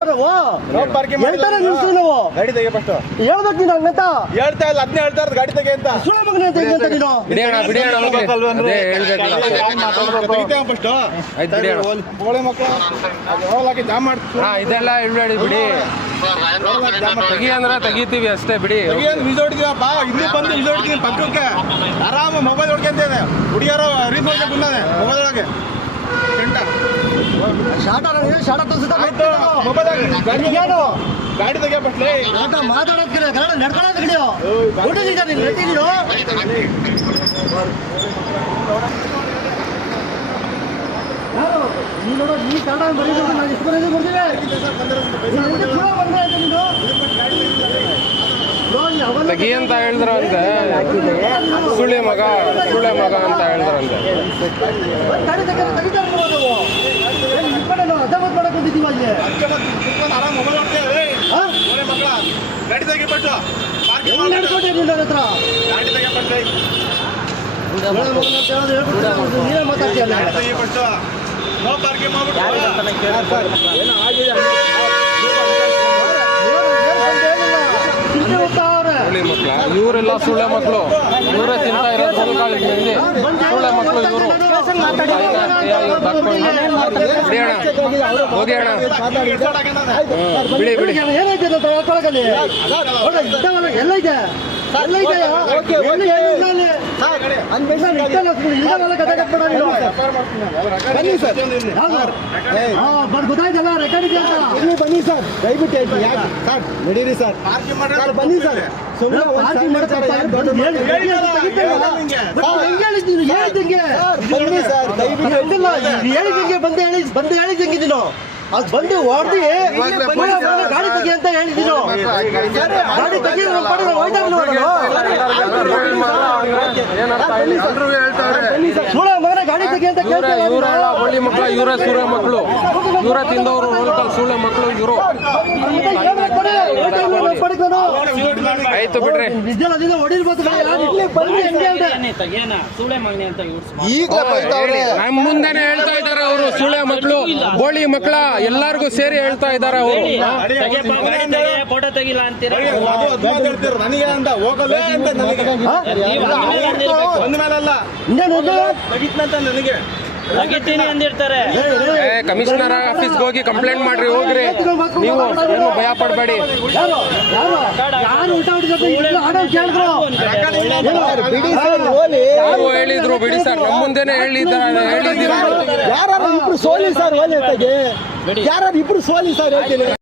ಹೇಳ್ತಾರೆ ನಿಲ್ಸಿ ನಾವು ಗಾಡಿ ತೆಗೆ ಫಸ್ಟ್ ಹೇಳ್ಬೇಕು ನೀನು ಹಂಗಂತ ಹೇಳ್ತಾ ಇಲ್ಲ ಅದನ್ನೇ ಹೇಳ್ತಾ ಇರೋದು ಗಾಡಿ ತೆಗೆ ಅಂತ ಸುಳ್ಳು ಮಗನೇ ಅಂತ ಹಿಂಗಂತ ನೀನು ಬೋಳೆ ಮಕ್ಕಳು ಹೋಗ್ಲಾಕಿ ಜಾಮ್ ಮಾಡ್ತಾರೆ ಇದೆಲ್ಲ ಇಳ್ಬೇಡಿ ಬಿಡಿ ತೆಗಿ ಅಂದ್ರೆ ತೆಗಿತೀವಿ ಅಷ್ಟೇ ಬಿಡಿ ವಿಜೋಡ್ತೀವಪ್ಪ ಇಲ್ಲಿ ಬಂದು ವಿಜೋಡ್ತೀನಿ ಪಕ್ಕಕ್ಕೆ ಆರಾಮ ಮೊಬೈಲ್ ಹೊಡ್ಕೊಂತ ಇದೆ ಹುಡುಗಿಯರು ರೀಲ್ ನೋಡ್ಕೊಂಡು ಬಂದಾನೆ ಮೊಬೈಲ್ ಒಳಗೆ ಗಾಡಿ ತೆಗೆ ಬಟ್ಲೆ ಮಾತಾಡೋದ್ ನಡ್ಕೊಳ್ಳೋದು ಗಿಡಿಯೋ ನೀನು ನೀ ಕನ್ನಡ ಬರೀಬೇಕು ನಾನು ಎಷ್ಟು ಬರೀದು ಬರ್ತೀವಿ ತೆಗಿ ಅಂತ ಹೇಳಿದ್ರಂತೆ ಸುಳ್ಳೆ ಮಗ ಅಂತ ಹೇಳಿದ್ರಂತೆ ಅದಾವತ್ ಮಾಡಕ್ ಬಂದಿದ್ದೀವಿ ಅಲ್ಲಿ ಆರಾಮ್ ಮೊಬೈಲ್ ಹೊಡ್ತೇವೆ ಗಾಡಿ ತೆಗೆ ಬಟ್ಟು ನಡ್ಕೊಂಡೆ ನಿನ್ನ ಹತ್ರ ಗಾಡಿ ತೆಗೆ ಬಟ್ಟೆ ನೀವೇ ಮಾತಾಡ್ತೀಯಲ್ಲ ತೆಗೆ ಬಟ್ಟು ನೋ ಪಾರ್ಕಿಂಗ್ ಮಾಡ್ಬಿಟ್ಟು ಇವರೆಲ್ಲ ಸುಳ್ಳೆ ಮಕ್ಕಳು ಇವರೇ ತಿಂತಾ ಇರೋದು ಹೊಲಕಾಳು ಮಂದಿ ಸುಳ್ಳೆ ಮಕ್ಕಳು ಇವರು ಹೋಗಿ ಅಣ್ಣ ಬಿಡಿ ಬಿಡಿ ಏನೈತೆ ಎಲ್ಲ ಇದೆ ಗೊತ್ತಾಯ್ತಲ್ಲ ರೆಕಾರ್ಡ್ ಬನ್ನಿ ಸರ್ ದಯವಿಟ್ಟು ಸರ್ ನಡೀರಿ ಸರ್ ಬನ್ನಿ ಸರ್ ಹೇಳಿದಂಗೆ ಬಂದು ಹೇಳಿದಂಗೆ ನೀನು ಅದು ಬಂದು ಹೊಡೆದು ಗಾಡಿ ತೆಗಿ ಅಂತ ಹೇಳಿದ್ದೀನು ಗಾಡಿ ತೆಗಿ ಸುಳ್ಳ ಮಗನ ಗಾಡಿ ತೆಗಿ ಅಂತ ಇವರೆಲ್ಲ ಬಳ್ಳಿ ಮಕ್ಕಳು ಇವರೇ ಸುಳ್ಳೆ ಮಕ್ಕಳು ಇವರೇ ತಿಂದವರು ಸುಳ್ಳೆ ಮಕ್ಕಳು ಇವರು ಆಯ್ತು ಬಿಡ್ರಿ ನಮ್ ಮುಂದೆನೆ ಹೇಳ್ತಾ ಇದಾರೆ ಅವರು ಸುಳ್ಳೆ ಮಕ್ಕಳು ಬೋಳಿ ಮಕ್ಕಳ ಎಲ್ಲಾರ್ಗು ಸೇರಿ ಹೇಳ್ತಾ ಇದಾರೆ ಅವರು ಫೋಟೋ ತೆಗಿಲ್ಲ ಅಂತೀರ ನನಗೆ ಅಂತ ಹೋಗಲೇ ಅಂತ ನನಗೆ ಒಂದ್ ಮೇಲಲ್ಲ ನನಗೆ ತೆಗಿತೀನಿ ಅಂದಿರ್ತಾರೆ ಕಮಿಷನರ್ ಆಫೀಸ್ಗೆ ಹೋಗಿ ಕಂಪ್ಲೇಂಟ್ ಮಾಡ್ರಿ ಹೋಗ್ರಿ ನೀವು ಏನು ಭಯ ಪಡಬೇಡಿ ಅವರು ಹೇಳಿದ್ರು ಬಿಡಿ ಸರ್ ನಮ್ಮ ಮುಂದೆನೆ ಹೇಳಿದ್ದೀರಾ ಯಾರು ಇಬ್ರು ಸೋಲಿ ಸರ್ ಯಾರು ಇಬ್ರು ಸೋಲಿ ಸರ್ ಹೇಳ್ತೀನಿ